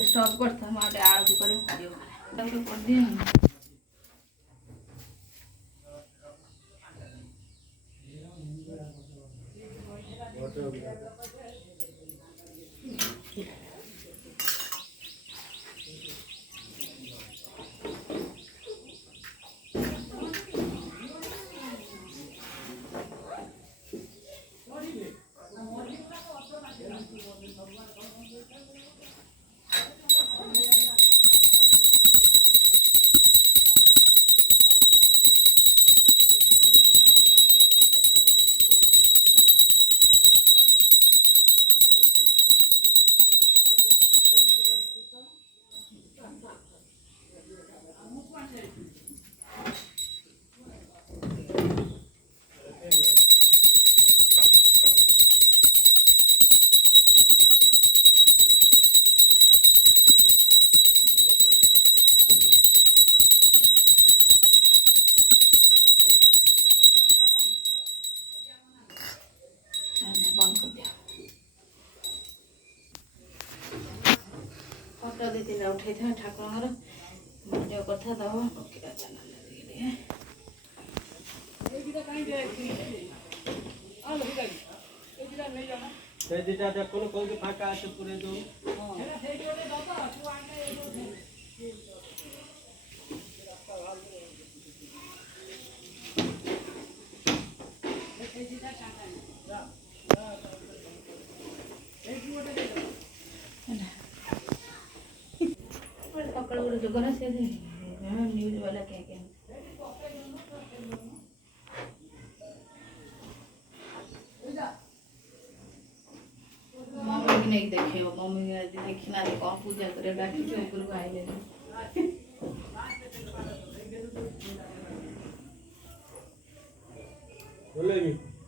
स्टॉप करता हमारे आरती करें वीडियो तो कर दिए बंद कर दिया फोटो दी तीन उठे थे ठाकुर वीडियो कथा दब पकड़ा चैनल फाका पूरे दो पकड़ जो गना से न्यूज वाला क्या क्या मम्मी नहीं देखे मम्मी देखना कौन पूजा करे बाकी से ऊपर को आइले बोले